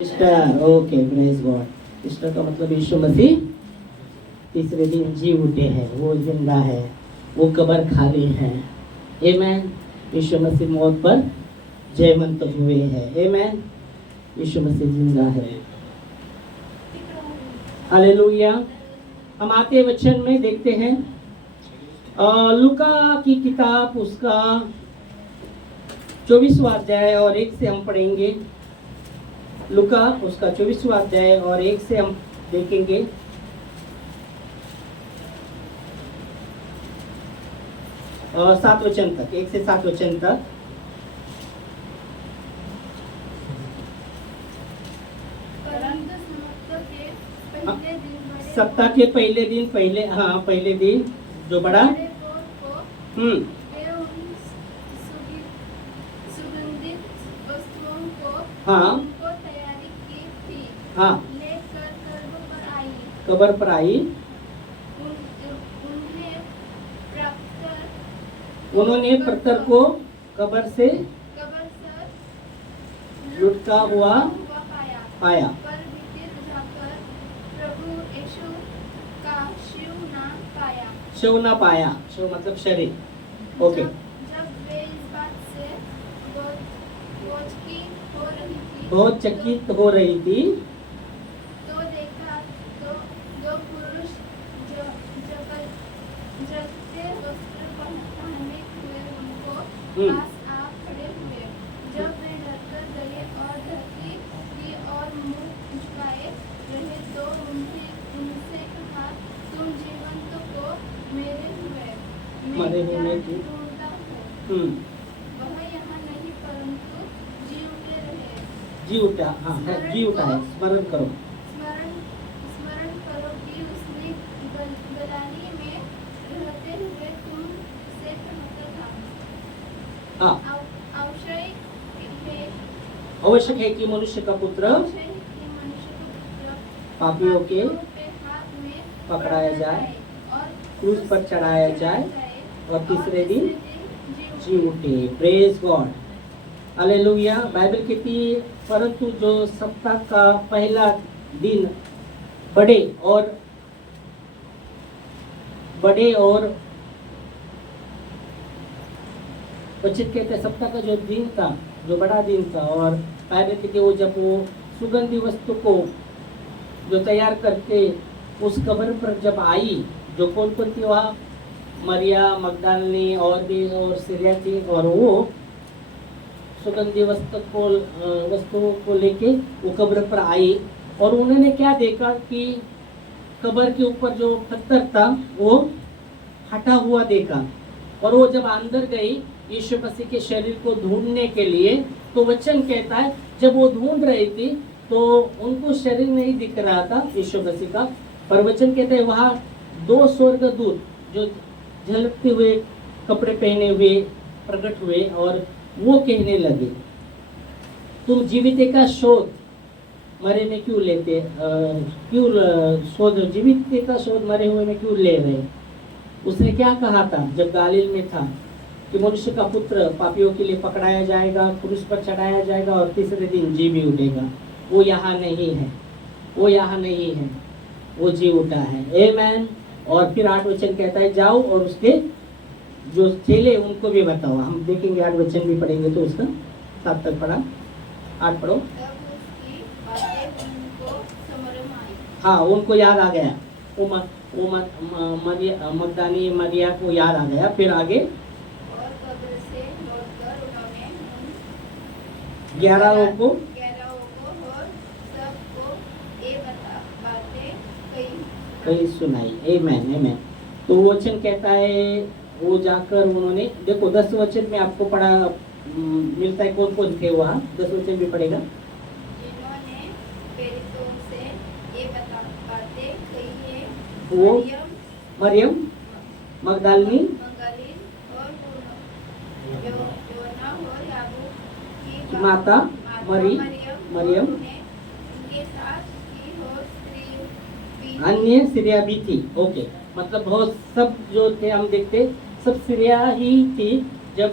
Easter, okay, praise God. Easter का मतलब यीशु मसीह तीसरे दिन जी उठे हैं, वो जिंदा है, वो कब्र खाली है। आमेन। यीशु मसीह मौत पर जयवंत हुए हैं। आमेन। यीशु मसीह जिंदा है। हालेलुया। हम आते वचन में देखते हैं लूका की किताब उसका 24वां अध्याय और 1 से हम पढ़ेंगे। लूका उसका 24वां अध्याय और 1 से हम देखेंगे। और 7 वचन तक, 1 से 7 वचन तक। सप्ताह के पहले दिन, पहले दिन जो बड़ा हाँ तैयारी की थी। हाँ लेकर कब्र पर आई। उन्होंने पत्थर को कब्र से लुढ़का हुआ पाया। पर भीतर जाकर प्रभु यीशु का शिव ना पाया। शिव मतलब शरीर। ओके। जब वे इस बात से बहुत चकित हो रही थी तो देखा दो पुरुष जलते वस्त्र पहने हुए उनको पास आ खड़े हुए। जब वे डरकर गए और धरती की और मुंह झुकाए रहे तो उनसे कहा, तुम जीवंत को मेरे हुए मैं क्या ढूंढता हूँ। वह यहाँ नहीं परंतु जी उठे रहे। जी उठा, हाँ जी उठा है। स्मरण करो कि उसने गलील में रहते हुए तुमसे कहता था। हाँ आवश्यक आवश्यक है कि मनुष्य का पुत्र पापियों के हाथ में पकड़ाया जाए, और क्रूस पर चढ़ाया जाए और तीसरे दिन जी उठे। Praise God. हालेलुया। बाइबल कहती है परंतु जो सप्ताह का पहला दिन बड़े और उचित कहते हैं, सप्ताह का जो दिन था, जो बड़ा दिन था, और बाइबल कहती है वो जब वो सुगंधी वस्तु को जो तैयार करके उस कब्र पर जब आई, जो कौन थी वहाँ, मरिया मगदलिनी और भी और सीरिया थी, और वो सुगंधी वस्तुओं को लेके वो कब्र पर आई। और उन्होंने क्या देखा कि कब्र के ऊपर जो पत्थर था वो हटा हुआ देखा। और वो जब अंदर गई यीशु मसीह के शरीर को ढूंढने के लिए, तो वचन कहता है जब वो ढूंढ रही थी तो उनको शरीर नहीं दिख रहा था यीशु मसीह का, पर वचन कहते हैं वहाँ 2 स्वर्गदूत जो झलकते हुए कपड़े पहने हुए प्रकट हुए और वो कहने लगे, तुम जीवित का शोध मरे में क्यों लेते, जीवित का शोध मरे हुए में क्यों ले रहे। उसने क्या कहा था जब गलील में था कि मनुष्य का पुत्र पापियों के लिए पकड़ाया जाएगा, क्रूस पर चढ़ाया जाएगा और तीसरे दिन जी भी उठेगा। वो यहाँ नहीं है, वो यहाँ नहीं है, वो जी उठा है। आमेन। और फिर 8 वचन कहता है जाओ और उसके जो चेले उनको भी बताओ। हम देखेंगे 8 वचन भी पढ़ेंगे तो उसका 7 तक पढ़ा, 8 पढ़ो। उसकी बातें उनको समझ में आई। हाँ उनको याद आ गया, वो मगदलिनी मरिया को याद आ गया। फिर आगे और कब्र से लौटकर उन्होंने 11 को और सबको ये बातें कहीं सुनाई। आमेन आमेन। तो वो वचन कहता है वो जाकर उन्होंने, देखो 10 वचन में आपको पढ़ा मिलता है कौन कौन थे वहाँ। 10 वचन भी पढ़ेगा। जिन्होंने प्रेरितों से ये बातें कही है, वो मरियम मगदलिनी और योना और याकूब की माता मरियम उनके साथ की और स्त्री भी अन्य सीरिया भी थी। ओके, मतलब बहुत सब जो थे हम देखते सब सीरिया ही थी जब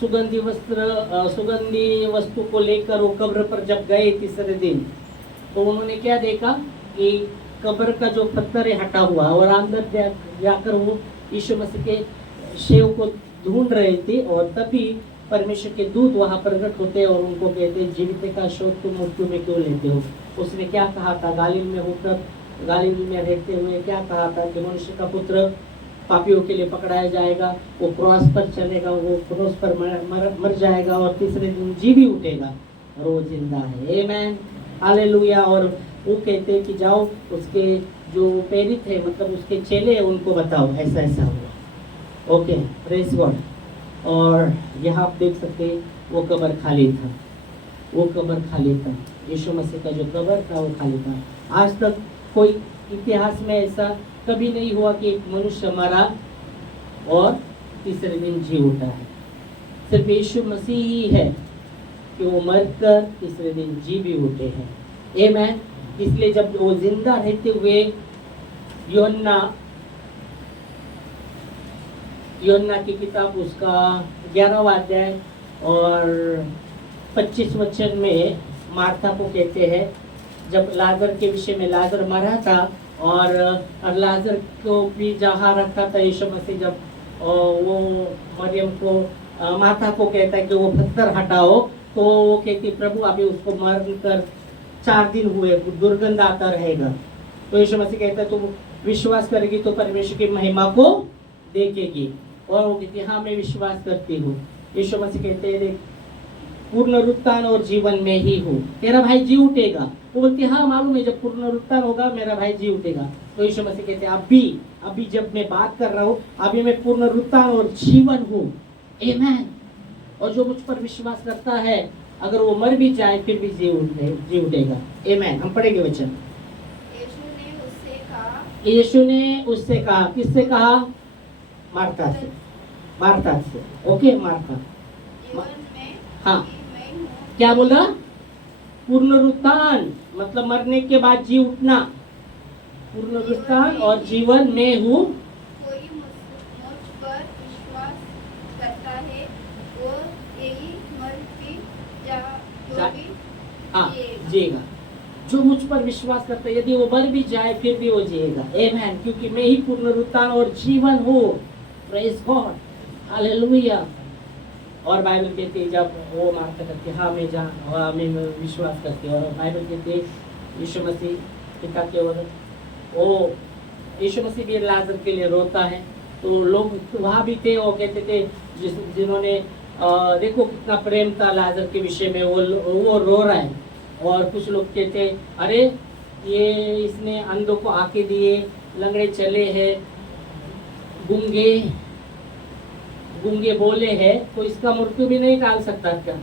सुगंधी सुगंधी वस्तु को लेकर वो कब्र पर जब गए तीसरे दिन, तो उन्होंने क्या देखा कि कब्र का जो पत्थर है हटा हुआ, और अंदर जाकर वो यीशु मसीह के शव को ढूंढ रहे थे। और तभी परमेश्वर के दूत वहां प्रकट होते और उनको कहते, जीवित का शोक तुम मृत्यु में क्यों लेते हो। उसने क्या कहा था, गालिल में होकर, गालिल में रहते हुए क्या कहा था कि मनुष्य का पुत्र पापियों के लिए पकड़ाया जाएगा, वो क्रॉस पर चलेगा, वो क्रॉस पर मर जाएगा और तीसरे दिन जी भी उठेगा और वो जिंदा है। आमेन, हालेलुया। और वो कहते हैं कि जाओ उसके जो प्रेरित है, मतलब उसके चेले हैं, उनको बताओ ऐसा ऐसा हुआ। Okay, praise God. और यहाँ आप देख सकते हैं वो कब्र खाली था, वो कब्र खाली था। यीशु मसीह का जो कब्र था वो खाली था। आज तक कोई इतिहास में ऐसा कभी नहीं हुआ कि एक मनुष्य मरा और तीसरे दिन जी उठा है। सिर्फ यीशु मसीह ही है कि वो मरकर तीसरे दिन जी भी उठे हैं। आमेन। इसलिए जब वो जिंदा रहते हुए यूहन्ना की किताब उसका 11वां अध्याय और 25 वचन में मार्था को कहते हैं, जब लाजर के विषय में, लाजर मरा था और लाजर को भी जहाँ रखा था यीशु मसीह, जब वो मरियम को माता को कहता है कि वो पत्थर हटाओ, तो वो कहती प्रभु अभी उसको मर कर 4 दिन हुए, दुर्गंध आता रहेगा। तो यीशु मसीह कहता है तुम विश्वास करेगी तो परमेश्वर की महिमा को देखेगी। और वो कहती हाँ मैं विश्वास करती हूँ। यीशु मसीह कहते हैं पुनरुत्थान और जीवन में ही हूँ, तेरा भाई जी उठेगा। वो बोलती हाँ मालूम है, जब पुनरुत्थान होगा मेरा भाई जी उठेगा। तो यीशु मसीह कहते हैं अभी जब मैं बात कर रहा हूँ, अभी मैं पुनरुत्थान और जीवन हूँ। आमेन। और जो मुझ पर विश्वास करता है, अगर वो मर भी जाए फिर भी जी उठेगा। आमेन। हम पढ़ेंगे वचन। यीशु ने उससे कहा, किससे कहा? मार्था से। मार्था से। Okay, Martha. हाँ, क्या बोला? पुनरुत्थान मतलब मरने के बाद जी उठना। पुनरुत्थान और जीवन में हूँ। कोई मुझ पर विश्वास करता है वो यही मर भी जिएगा। जो मुझ पर विश्वास करता है, यदि वो मर भी जाए फिर भी वो जिएगा। आमेन। क्योंकि मैं ही पुनरुत्थान और जीवन हूँ। Praise God, hallelujah. और बाइबल कहती है जब वो मार्था करती है हाँ मैं विश्वास करती हूँ। और बाइबल कहती है यीशु मसीह पिता के ओर, वो यीशु मसीह भी लाजर के लिए रोता है। तो लोग वहाँ भी थे, वो कहते थे जिन्होंने देखो कितना प्रेम था लाजर के विषय में, वो रो रहा है। और कुछ लोग कहते अरे ये इसने अंधों को आंखें दिए, लंगड़े चले हैं, गूंगे बोले हैं, तो इसका मृत्यु भी नहीं टाल सकता क्या?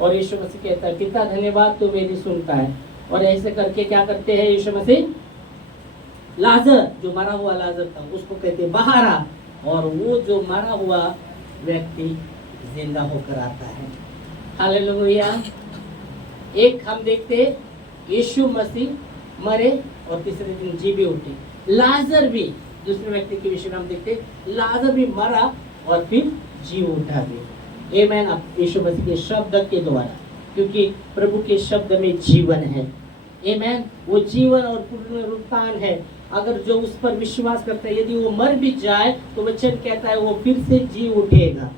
और यीशु मसीह कहता है पिता धन्यवाद तू मेरी सुनता है। और ऐसे करके क्या करते हैं यीशु मसीह? लाजर, जो मरा हुआ लाजर था, उसको कहते बाहर आ, और वो जो मरा हुआ व्यक्ति जिंदा होकर आता है। हालेलुया। एक हम देखते यीशु मसीह मरे और तीसरे दिन जी भी उठे। लाजर भी, दूसरे व्यक्ति के विषय में हम देखते लाजर भी मरा और फिर जी उठा भी। आमेन। अब यीशु मसीह के शब्द के द्वारा, क्योंकि प्रभु के शब्द में जीवन है। आमेन। वो जीवन और पुनरुत्थान है। अगर जो उस पर विश्वास करता है, यदि वो मर भी जाए तो वचन कहता है वो फिर से जी उठेगा।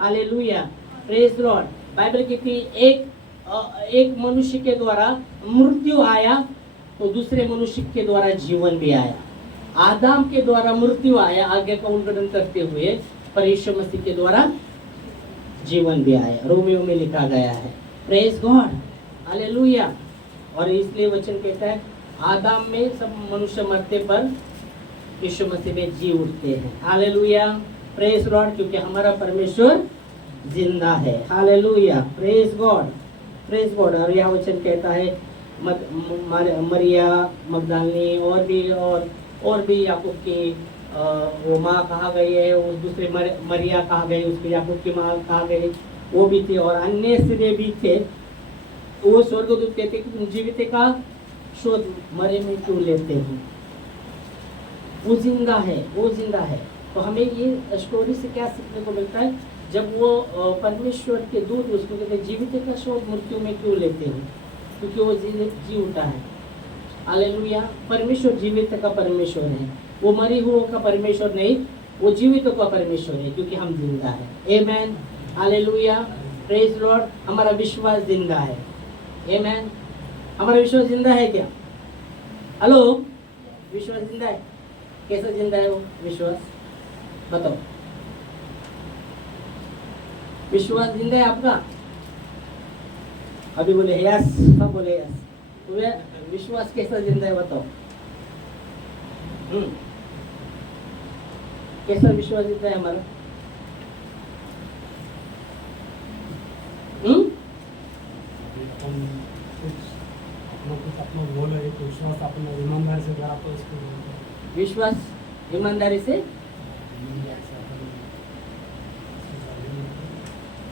Hallelujah, praise Lord. बाइबल कहती है एक मनुष्य के द्वारा मृत्यु आया तो दूसरे मनुष्य के द्वारा जीवन भी आया। आदम के द्वारा मृत्यु आया आगे का उल्लंघन करते हुए, पर यीशु मसीह के द्वारा जीवन भी आया। रोमियो में लिखा गया है। Praise God, hallelujah. और इसलिए वचन कहता है आदम में सब मनुष्य मरते पर यीशु मसीह में जी उठते हैं। Hallelujah, praise Lord. क्योंकि हमारा परमेश्वर जिंदा है। Hallelujah, praise God, praise God. और यह वचन कहता है मरिया मगदलिनी और भी याकूब की वो माँ कहा गई है, उस दूसरे मरिया कहा गई, उसके याकूब की माँ कहा गई, वो भी थे और अन्य सिरे भी थे। वो स्वर्गदूत कहते कि तुम जीवित का शोध मरे में क्यों लेते हो? वो जिंदा है, वो जिंदा है। तो हमें ये स्टोरी से क्या सीखने को मिलता है? जब वो परमेश्वर के दूत उसको कहते हैं, जीवित का शोध मृत्यु में क्यों लेते हो? क्योंकि वो जी उठा है। हालेलुया। परमेश्वर जीवित का परमेश्वर है, वो मरे हुओं का परमेश्वर नहीं, वो जीवित का परमेश्वर है, क्योंकि हम जिंदा है। आमेन। हालेलुया। Praise Lord. हमारा विश्वास जिंदा है। आमेन। हमारा विश्वास जिंदा है क्या? हेलो, विश्वास जिंदा है? कैसा जिंदा है वो विश्वास? बताओ। विश्वास जिंदा है आपका? अभी बोले यस, सब बोले यस। तो विश्वास कैसा जिंदा है बताओ। कैसा विश्वास जिंदा है हमारा? अपना बोल है, विश्वास अपना ईमानदारी से करा तो इसको विश्वास ईमानदारी से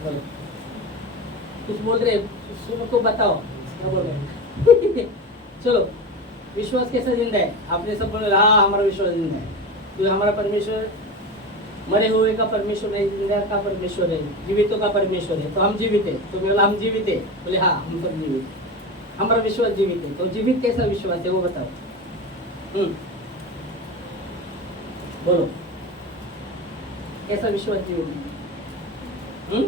बोलो। कुछ बोल रहे, सुनो तो बताओ क्या बोल रहे। चलो, विश्वास कैसा जिंदा है? आपने सब बोले हाँ हमारा विश्वास जिंदा है। तो हमारा परमेश्वर मरे हुए का परमेश्वर नहीं, जिंदा का परमेश्वर है, जीवितों का परमेश्वर है। तो हम जीवित है? तो बोला हम जीवित है? बोले हाँ हम सब जीवित, हमारा विश्वास जीवित है। तो जीवित कैसा विश्वास है वो बताओ। बोलो, कैसा विश्वास जीवित है?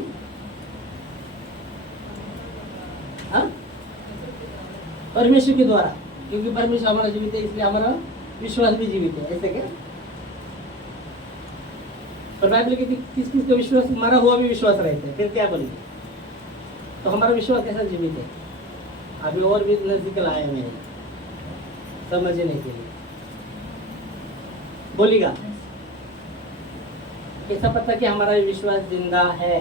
हाँ? परमेश्वर के द्वारा, क्योंकि परमेश्वर हमारा जीवित है इसलिए हमारा विश्वास भी जीवित है। ऐसे क्या? पर बाइबल कहती किस किस का विश्वास मरा हुआ भी विश्वास रहता है, फिर क्या बोलेंगे? तो हमारा विश्वास कैसा जीवित है? अभी और भी नजदीक लाया मैंने समझने के लिए। बोलिएगा, कैसा पता कि हमारा विश्वास जिंदा है?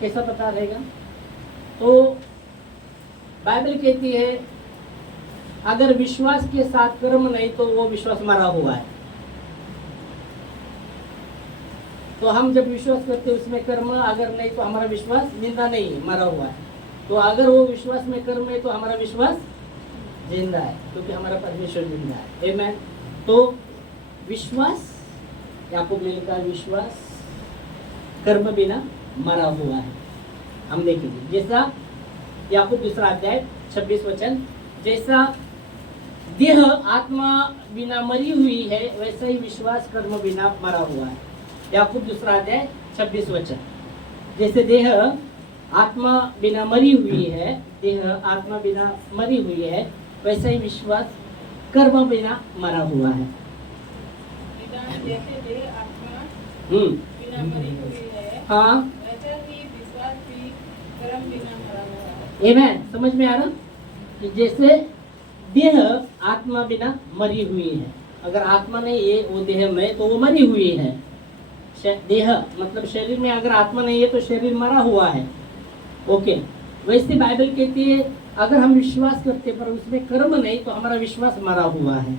कैसा पता रहेगा? तो बाइबल कहती है अगर विश्वास के साथ कर्म नहीं तो वो विश्वास मरा हुआ है। तो हम जब विश्वास करते हैं उसमें कर्म अगर नहीं तो हमारा विश्वास जिंदा नहीं है, मरा हुआ है। तो अगर वो विश्वास में कर्म है तो हमारा विश्वास जिंदा है, क्योंकि हमारा परमेश्वर जिंदा है। आमेन। तो विश्वास, याकूब ने लिखा विश्वास कर्म बिना मरा हुआ है। हम देखेंगे जैसा याकूब 2 अध्याय 26 वचन, जैसा देह आत्मा बिना मरी हुई है वैसा ही विश्वास कर्म बिना मरा हुआ है। याकूब 2 अध्याय 26 वचन, जैसे देह आत्मा बिना मरी हुई है, देह आत्मा बिना मरी हुई है वैसा ही विश्वास कर्म बिना मरा हुआ है। जैसे देह आत्मा बिना मरी हुई है, हाँ, वैसा ही विश्वास भी कर्म बिना मरा हुआ है। आमेन। समझ में आ रहा कि जैसे देह आत्मा बिना मरी हुई है, अगर आत्मा नहीं है वो देह में तो वो मरी हुई है। देह मतलब शरीर में अगर आत्मा नहीं है तो शरीर मरा हुआ है। ओके, वैसे बाइबल कहती है अगर हम विश्वास करते पर उसमें कर्म नहीं तो हमारा विश्वास मरा हुआ है।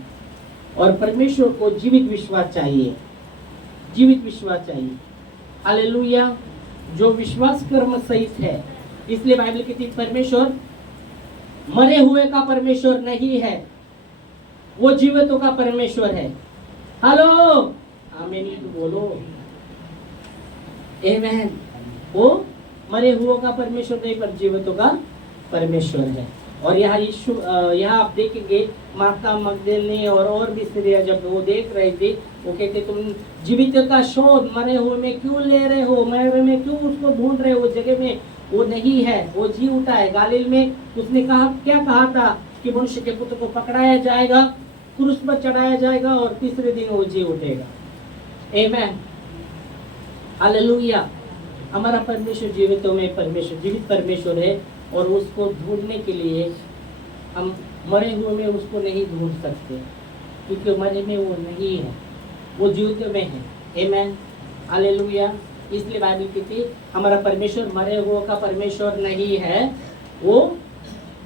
और परमेश्वर को जीवित विश्वास चाहिए, जीवित विश्वास चाहिए। हालेलुया। जो विश्वास कर्म सहित है, इसलिए बाइबल कहती है परमेश्वर मरे हुए का परमेश्वर नहीं है, वो जीवितों का परमेश्वर है। हेलो, आमीन बोलो। आमेन। वो मरे हुओं का परमेश्वर नहीं पर जीवितों का परमेश्वर है। और यहाँ यीशु यहाँ आप देखेंगे माता मगदलेनी और भी स्त्रियां जब वो देख रही थी, वो कहते तुम जीवित का शोध मरे हुए में क्यों ले रहे हो, मरे में क्यों उसको ढूंढ रहे हो, वो जगह में वो नहीं है, वो जी उठा है। गालील में उसने कहा, क्या कहा था कि मनुष्य के पुत्र को पकड़ाया जाएगा, क्रूस पर चढ़ाया जाएगा और तीसरे दिन वो जी उठेगा। आमेन। हालेलुया। हमारा परमेश्वर जीवितों में परमेश्वर, जीवित परमेश्वर है। और उसको ढूंढने के लिए हम मरे हुए में उसको नहीं ढूंढ सकते, क्योंकि मरे में वो नहीं है, वो जीवित में है। आमेन। हालेलुया। इसलिए बाइबल कहती हमारा परमेश्वर मरे हुए का परमेश्वर नहीं है, वो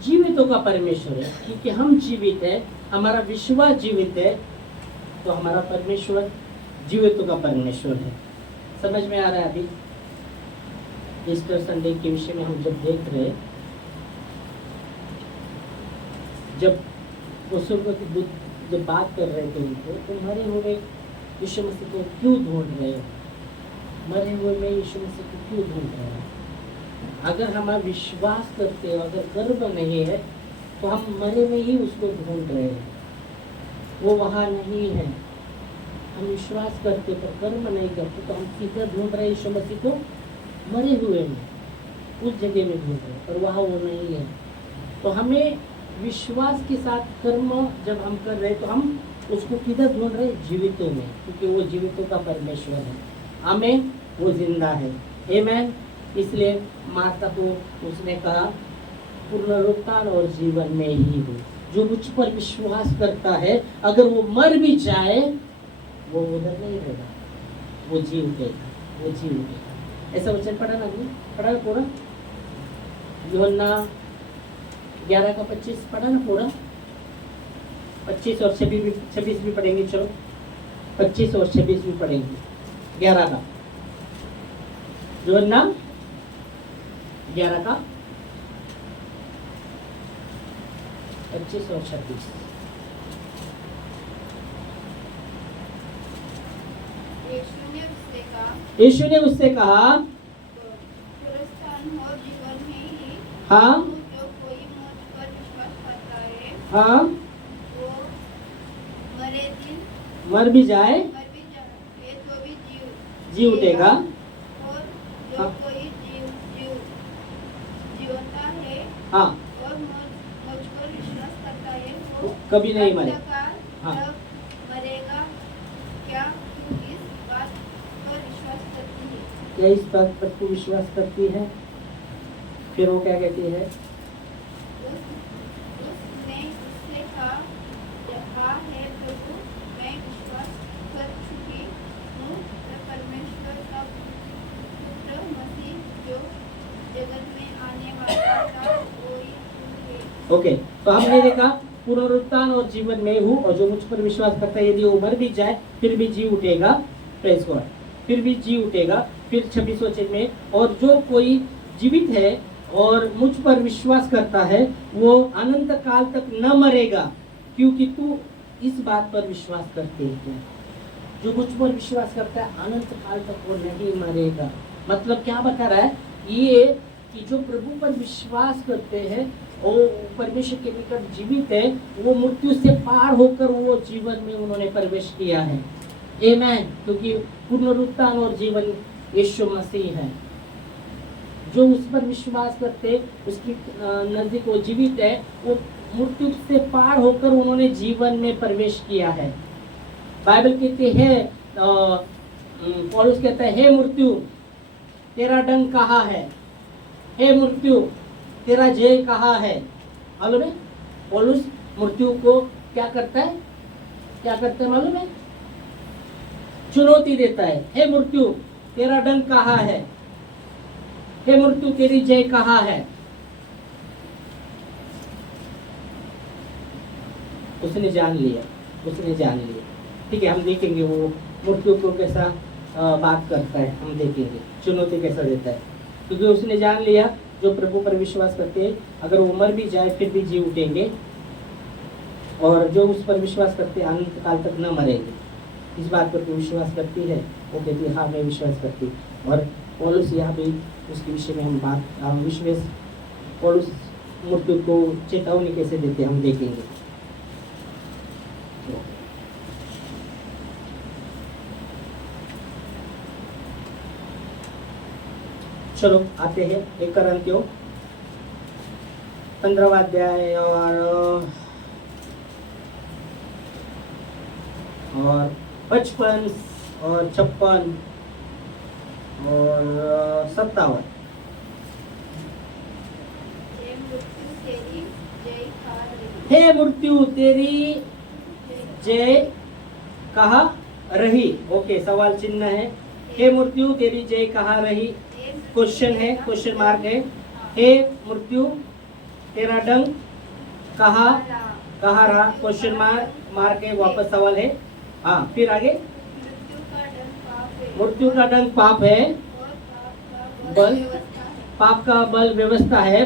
जीवितों का परमेश्वर है। क्योंकि हम जीवित है, हमारा विश्वास जीवित है, तो हमारा परमेश्वर जीवितों का परमेश्वर है। समझ में आ रहा है? अभी ईस्टर संडे के विषय में हम जब देख रहे, जब उस जब बात कर रहे थे उनको, तो मरे हुए यीशु मसीह को क्यों ढूंढ रहे हो? मरे हुए में यीशु मसीह को क्यों ढूंढ रहे हो? अगर हम विश्वास करते हो, अगर गर्व नहीं है, तो हम मरे में ही उसको ढूंढ रहे हैं। वो वहाँ नहीं है। हम विश्वास करते पर कर्म नहीं करते, तो हम सीधा ढूंढ रहे यीशु मसीह को मरे हुए में, उस जगह में ढूंढ रहे, पर वहाँ वो नहीं है। तो हमें विश्वास के साथ कर्म जब हम कर रहे, तो हम उसको किधर ढूंढ रहे? जीवितों में, क्योंकि वो जीवितों का परमेश्वर है। आमीन, वो जिंदा है। आमीन। इसलिए माता को उसने कहा, पुनरुत्थान और जीवन में ही हूँ। जो मुझ पर विश्वास करता है, अगर वो मर भी जाए, वो उधर नहीं रहेगा, वो जी उठेगा, वो जी उठेगा। ऐसा वचन पढ़ा ना, पढ़ा ना पूरा? यूहन्ना 11:25 पढ़ा ना पूरा? 25 और 26 भी पढ़ेंगे। चलो 25 और 26 भी पढ़ेंगे। 11 का यूहन्ना 11 का 25 और 26। यीशु ने उससे कहा, पुनरुत्थान और जीवन में ही हाँ जो कोई मुझ पर विश्वास करता है, हाँ, वो मरे दिन मर भी जाए, मर भी जाए तो भी जी उठेगा। और जो हाँ। कोई जीवता है हाँ, और मुझ पर विश्वास करता है, वो कभी नहीं मरे। हाँ। हाँ। जब मरेगा क्या तू इस बात पर विश्वास करती है? क्या इस बात पर तू विश्वास करती है? फिर वो क्या कहती है? उसने उससे कहा, हाँ है प्रभु, मैं विश्वास कर चुकी हूँ कि परमेश्वर का पुत्र मसीह जो जगत में आने वाला था, वही तू है। ओके, तो हमने देखा पुनरुत्थान और जीवन में हूँ, और जो मुझ पर विश्वास करता है, यदि वो मर भी जाए फिर भी जी उठेगा। प्रेज़ गॉड, फिर भी जी उठेगा। फिर 26 वचन में, और जो कोई जीवित है और मुझ पर विश्वास करता है, वो अनंत काल तक न मरेगा, क्योंकि तू इस बात पर विश्वास करते है। जो मुझ पर विश्वास करता है, अनंत काल तक वो नहीं मरेगा। मतलब क्या बता रहा है ये? कि जो प्रभु पर विश्वास करते हैं, वो परमेश्वर के निकट जीवित है, वो मृत्यु से पार होकर वो जीवन में उन्होंने प्रवेश किया है। आमीन। क्योंकि पुनरुत्थान और जीवन यीशु मसीह है। जो उस पर विश्वास करते, उसकी नजदीक वो जीवित है, वो मृत्यु से पार होकर उन्होंने जीवन में प्रवेश किया है। बाइबल कहती है, पौलुस कहता है, हे मृत्यु तेरा डंक कहाँ है? हे मृत्यु तेरा जय कहाँ है? मालूम है? पौलुस मृत्यु को क्या करता है? क्या करता है मालूम है? चुनौती देता है। हे मृत्यु तेरा डंक कहाँ है? हे मृत्यु तेरी जय कहाँ है? उसने जान लिया, उसने जान लिया। ठीक है, हम देखेंगे वो मृत्यु को कैसा बात करता है, हम देखेंगे चुनौती कैसा देता है। क्योंकि उसने जान लिया, जो प्रभु पर विश्वास करते हैं, अगर वो मर भी जाए फिर भी जी उठेंगे, और जो उस पर विश्वास करते हैं अनंत काल तक न मरेंगे। इस बात पर तू विश्वास करती है? वो कहती है, हाँ मैं विश्वास करती। और पौलुस यहाँ भी उसके विषय में हम बात विश्वास, पौलुस मृत्यु को चेतावनी कैसे देते हम देखेंगे। चलो आते हैं 1 कोरिन्थियों 15वां अध्याय और 55 और 56 और 57। हे मृत्यु तेरी जय कहाँ रही? ओके, सवाल चिन्ह है। हे मृत्यु तेरी जय कहाँ रही? क्वेश्चन है, क्वेश्चन मार्क है। हे मृत्यु तेरा डंक कहाँ रहा? क्वेश्चन मार्क है, वापस सवाल है। हाँ, फिर आगे, मृत्यु का डंक पाप है, बल पाप का बल व्यवस्था है।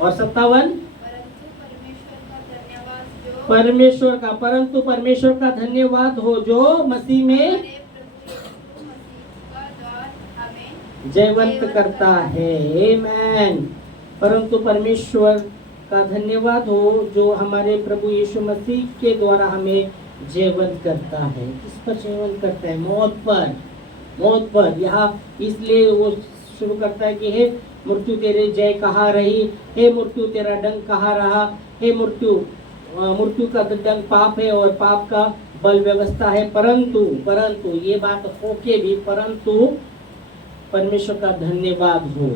और 57, परंतु परमेश्वर का धन्यवाद जो परमेश्वर का, परंतु परमेश्वर का धन्यवाद हो जो मसीह में हमारे प्रभु यीशु मसीह का द्वार हमें जयवंत करता है। आमेन। परंतु परमेश्वर का धन्यवाद हो जो हमारे प्रभु यीशु मसीह के द्वारा हमें जयवंत करता है। किस पर जयवंत करता है? मौत पर। मौत पर। यहाँ इसलिए वो शुरू करता है कि हे मृत्यु तेरे जय कहाँ रही, हे मृत्यु तेरा डंक कहाँ रहा, हे मृत्यु, मृत्यु का डंक पाप है और पाप का बल व्यवस्था है। परंतु ये बात होके भी परंतु परमेश्वर का धन्यवाद हो,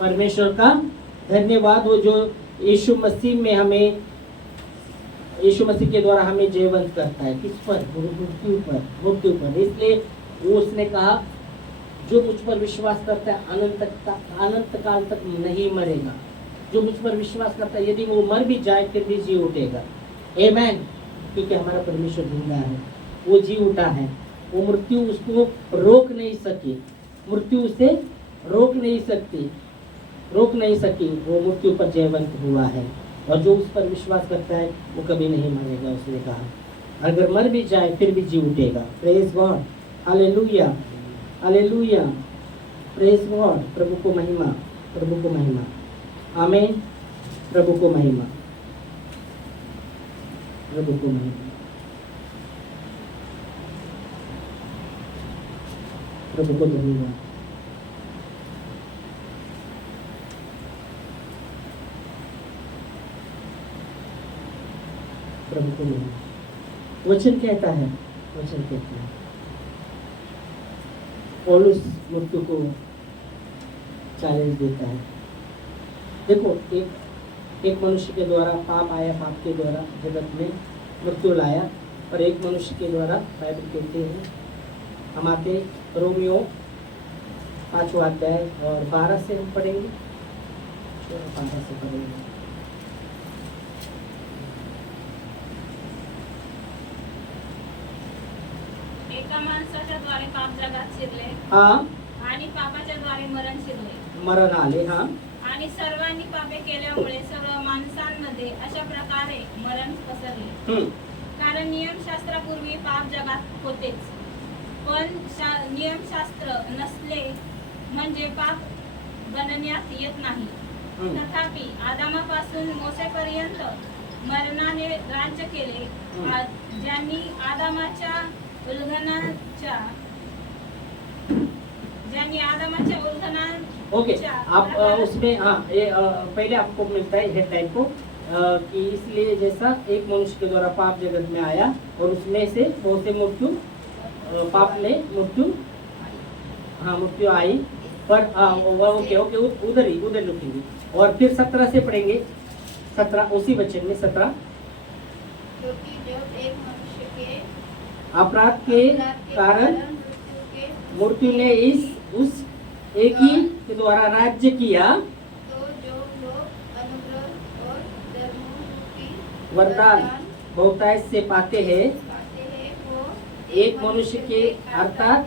परमेश्वर का धन्यवाद हो जो यीशु मसीह में हमें, यीशु मसीह के द्वारा हमें जयवंत करता है। किस पर? मृत्यु पर। मृत्यु पर। इसलिए वो उसने कहा जो मुझ पर विश्वास करता है अनंत काल तक नहीं मरेगा। जो मुझ पर विश्वास करता है यदि वो मर भी जाए फिर भी जी उठेगा। आमेन। क्योंकि हमारा परमेश्वर जिंदा है, वो जी उठा है। वो मृत्यु उसको रोक नहीं सकी, मृत्यु उसे रोक नहीं सकी। वो मृत्यु पर जयवंत हुआ है और जो उस पर विश्वास करता है वो कभी नहीं मरेगा। उसने कहा अगर मर भी जाए फिर भी जी उठेगा। Praise God. Hallelujah, hallelujah, praise God. प्रभु को महिमा, प्रभु को महिमा। आमीन। प्रभु को महिमा, प्रभु को महिमा, प्रभु को धन्यवाद। प्रभु को महिमा। वचन कहता है, वचन कहता है पौलुस मृत्यु को चैलेंज देता है। देखो एक मनुष्य के द्वारा पाप आया, पाप के द्वारा जगत में मृत्यु लाया, और एक मनुष्य के द्वारा बाइबल कहते हैं, हम आते रोमियो 5वां अध्याय और 12 से हम पढ़ेंगे, 12 से पढ़ेंगे। एका माणसाच्या द्वारे पाप जगात शिरले हाँ, आणि पापाच्या द्वारे मरण शिरले मरण आले। हाँ, आणि सर्वांनी पापे केल्यामुळे सर्व माणसांमध्ये अशा प्रकारे मरण पसरले। कारण नियमशास्त्रापूर्वी पाप जगात होतेच, पण नियमशास्त्र नसले म्हणजे पाप बनण्यात येत नाही। तथापि आदामापासून मोसेपर्यंत मरणाने राज्य केले, ज्यांनी आदामाच्या उल्लंघनाच्या ओके। आप उसमें हाँ ये पहले आपको मिलता है हेडलाइन को कि इसलिए जैसा एक मनुष्य के द्वारा पाप जगत में आया और उसमें से बहुत से मृत्यु, पाप में मृत्यु, हाँ मृत्यु आई। पर ओके उधर रुकेंगे और फिर 17 से पढ़ेंगे। 17 उसी वचन में 17, क्योंकि जब एक मनुष्य के अपराध के कारण मृत्यु ने उस एक ही के द्वारा राज्य किया, तो जो लोग अनुग्रह और धर्मों वरदान बहुतायत से पाते हैं, वो एक मनुष्य के अर्थात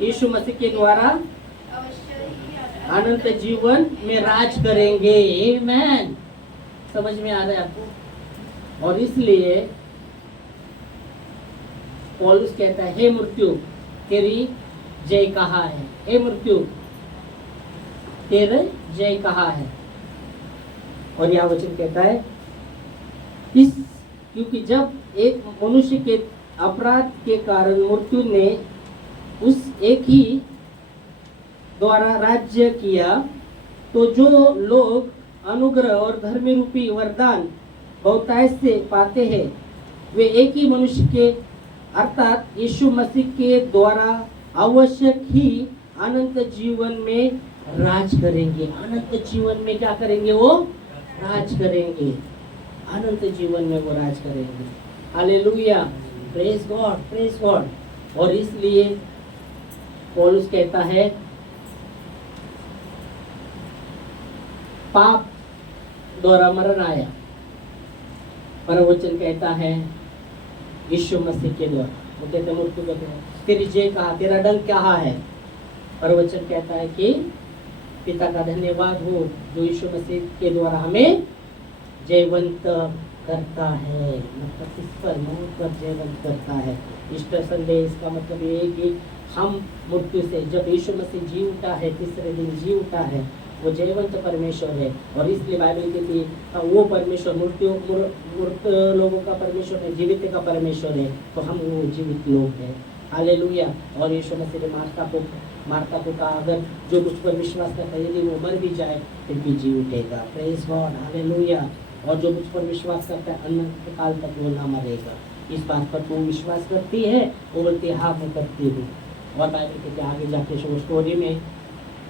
यीशु मसीह के द्वारा अवश्य ही अनंत जीवन में राज करेंगे। आमेन। समझ में आ रहा है आपको? और इसलिए पौलुस कहता है हे मृत्यु तेरी जय कहाँ है, हे मृत्यु तेरे जय कहाँ है। और यह वचन कहता है क्योंकि जब एक मनुष्य के अपराध के कारण मृत्यु ने उस एक ही द्वारा राज्य किया, तो जो लोग अनुग्रह और धर्म रूपी वरदान बहुतायत से पाते हैं वे एक ही मनुष्य के अर्थात यीशु मसीह के द्वारा आवश्यक ही अनंत जीवन में राज करेंगे। अनंत जीवन में क्या करेंगे? वो राज करेंगे। अनंत जीवन में वो राज करेंगे। Hallelujah, praise God, praise God. और इसलिए पौलुस कहता है पाप द्वारा मरण आया, पर वचन कहता है यीशु मसीह के द्वारा, वो कहते हैं मृत्यु के द्वारा तेरी जय कहा, तेरा डंक क्या है। पर वचन कहता है कि पिता का धन्यवाद हो जो यीशु मसीह के द्वारा हमें जयवंत करता है, मतलब इस पर मौत पर जीवंत करता है। ईस्टर संडे इसका मतलब ये है कि हम मृत्यु से, जब यीशु मसीह जी उठा है, तीसरे दिन जी उठा है, वो जीवंत परमेश्वर है। और इसलिए बाइबल कहती है वो परमेश्वर मृत लोगों का परमेश्वर है, जीवित का परमेश्वर है, तो हम वो जीवित लोग हैं। हालेलुया। और यीशु मसीह ने मार्था को कहा, अगर जो मुझ पर विश्वास करता है यदि वो मर भी जाए फिर भी जी उठेगा। Praise God, hallelujah. और जो मुझ पर विश्वास करता है अनंत काल तक वो ना मरेगा। इस बात पर तू विश्वास करती है? वो बोलती है हाँ मैं करती हूँ। और बाइबल कहते आगे जाके वो स्टोरी में,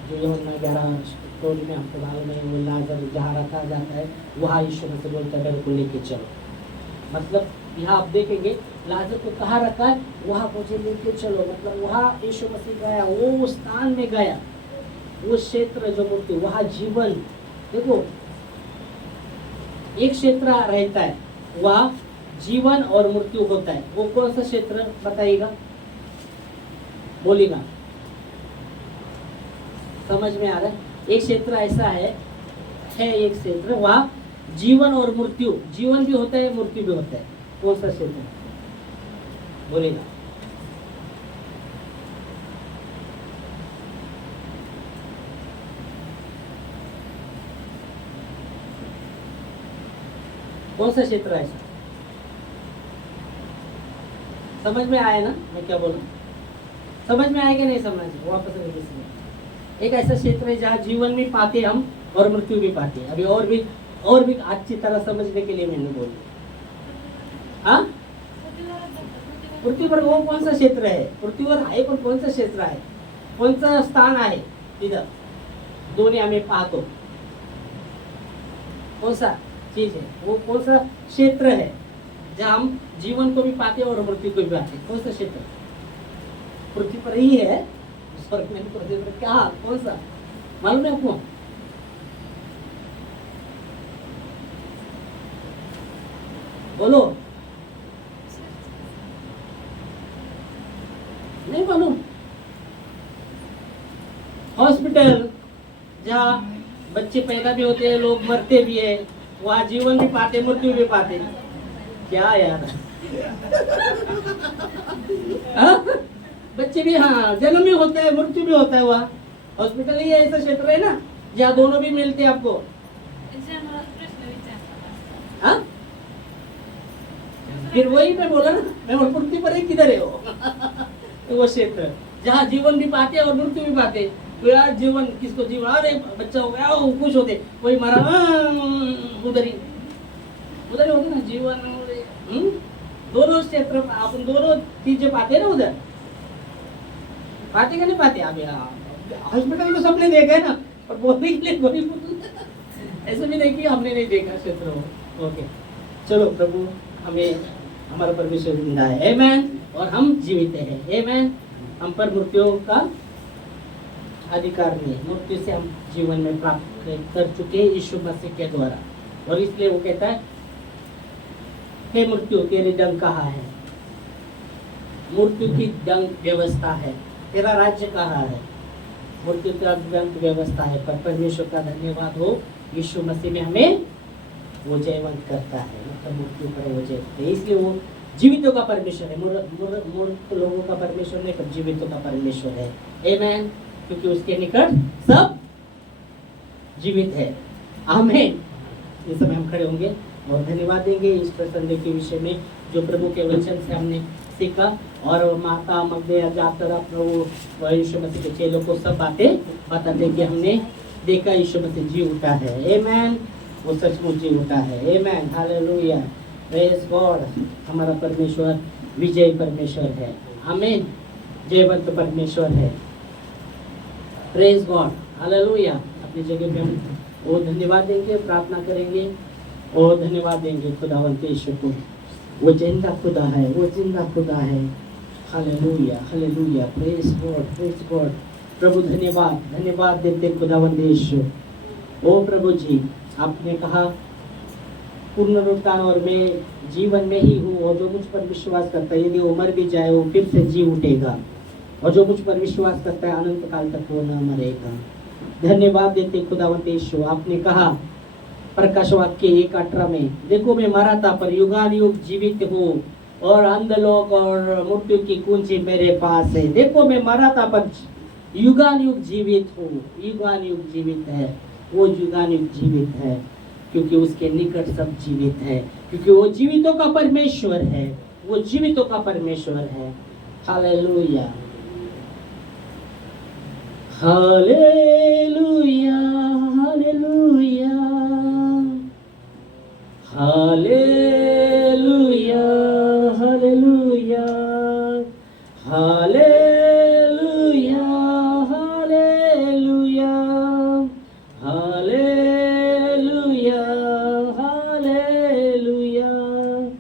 जो यूहन्ना 11 स्टोरी में हमको मालूम है, वो लाजर जहाँ रखा जाता है वहाँ यीशु मसीह बोलता है मेरे को लेके चलो। मतलब यहाँ आप देखेंगे लाजर को कहाँ रखा है, वहाँ मुझे लेके चलो, मतलब वहाँ यीशु मसीह गया, वो उस स्थान में गया, वो क्षेत्र जो मूर्ति, वहाँ जीवन। देखो एक क्षेत्र रहता है, वहाँ जीवन और मृत्यु होता है। वो कौन सा क्षेत्र बताइएगा, बोलिएगा, समझ में आ रहा है? एक क्षेत्र ऐसा है एक क्षेत्र वहाँ जीवन और मृत्यु, जीवन भी होता है मृत्यु भी होता है। कौन सा क्षेत्र बोलेगा? कौन सा क्षेत्र है ऐसा? समझ में आया ना मैं क्या बोलूं? समझ में आएगा नहीं समझ में? वापस एक ऐसा क्षेत्र है जहाँ जीवन भी पाते हम और मृत्यु भी पाते हैं। अभी और भी अच्छी तरह समझने के लिए मैंने बोली। हाँ, पृथ्वी पर वो कौन सा क्षेत्र है? पृथ्वी पर आहे पण कौन सा क्षेत्र आहे, कौन सा स्थान आहे तिथं दुनिया में पाहतो? कौन सा चीज है वो? कौन सा क्षेत्र है जहाँ हम जीवन को भी पाते और मृत्यु को भी पाते? कौन सा क्षेत्र? पृथ्वी पर ही है, स्वर्ग में पृथ्वी पर क्या, कौन सा मालूम है आपको? बोलो, नहीं मालूम? हॉस्पिटल जहाँ बच्चे पैदा भी होते हैं, लोग मरते भी है, वहाँ जीवन भी पाते मृत्यु भी पाते। क्या यार हाँ? बच्चे भी, हाँ, जन्म भी होता है मृत्यु भी होता है। वहाँ हॉस्पिटल ही ऐसा क्षेत्र है ना जहाँ दोनों भी मिलते हैं आपको। हाँ, फिर वही मैं बोला ना, मैं पृथ्वी पर ही किधर है वो वो क्षेत्र जहाँ जीवन भी पाते और मृत्यु भी पाते। तो यार जीवन किसको, जीवन अरे बच्चा हो गया वो खुश होते, कोई मरा उधर ही होते ना जीवन। दोनों क्षेत्र अपन दोनों चीजें पाते ना उधर, पाते का नहीं पाते? आप हॉस्पिटल में सबने देखा है ना, और बोलने के लिए कोई ऐसे भी देखिए हमने नहीं देखा क्षेत्र हो। ओके चलो, प्रभु हमें, हमारा परमेश्वर जिंदा है, आमेन, और हम जीवित हैं, आमेन। हम पर मृत्यु का अधिकार नहीं है, मृत्यु से हम जीवन में प्राप्त कर चुके हैं यीशु मसीह के द्वारा। और इसलिए वो कहता है हे मृत्यु तेरी डंक कहाँ है? मृत्यु की डंक व्यवस्था है, तेरा राज्य कहाँ है? मृत्यु का डंक व्यवस्था है, पर परमेश्वर का धन्यवाद हो यीशु मसीह में हमें वो जयवंत करता है, मतलब मृत्यु पर वो जयवंत है। इसलिए वो जीवितों का परमेश्वर है, मूर्ख लोगों का परमेश्वर नहीं, पर जीवितों का परमेश्वर है, आमेन, क्योंकि उसके निकट सब जीवित है, आमीन। इस समय हम खड़े होंगे और धन्यवाद देंगे इस संडे के विषय में जो प्रभु के वचन से हमने सीखा। और माता मगदे जाकर प्रभु यीशु मसीह के चेलों को सब बातें बताते कि हमने देखा यीशु मसीह जी उठा है, आमीन, वो सचमुच जी उठा है, आमीन, हालेलुया, प्रेज गॉड। हमारा परमेश्वर विजय परमेश्वर है, आमीन, जयवंत परमेश्वर है, प्रेज गॉड, हालेलुया। अपनी जगह पे हम वो धन्यवाद देंगे, प्रार्थना करेंगे और धन्यवाद देंगे खुदावंत यीशु को। वो जिंदा खुदा है, वो जिंदा खुदा है, hallelujah, hallelujah, praise God, praise God. प्रभु धन्यवाद, धन्यवाद देते खुदावंत यीशु। ओ प्रभु जी, आपने कहा पुनरुत्थान और मैं जीवन में ही हूँ, और जो मुझ पर विश्वास करता है यदि वो मर भी जाए वो फिर से जी उठेगा, और जो मुझ पर विश्वास करता है अनंत काल तक वो न मरेगा। धन्यवाद देते खुदावंत यीशु। आपने कहा प्रकाश वाक्य 1:18 में, देखो मैं मरा था पर युगानुयुग जीवित हूँ और अंधलोक और मृत्यु की कुंजी मेरे पास है। देखो मैं मरा था पर युगानुयुग जीवित हूँ, युगानुयुग जीवित है, वो युगानुयुग जीवित है क्योंकि उसके निकट सब जीवित है, क्योंकि वो जीवितों का परमेश्वर है, वो जीवितों का परमेश्वर है। Hallelujah, hallelujah, hallelujah, hallelujah.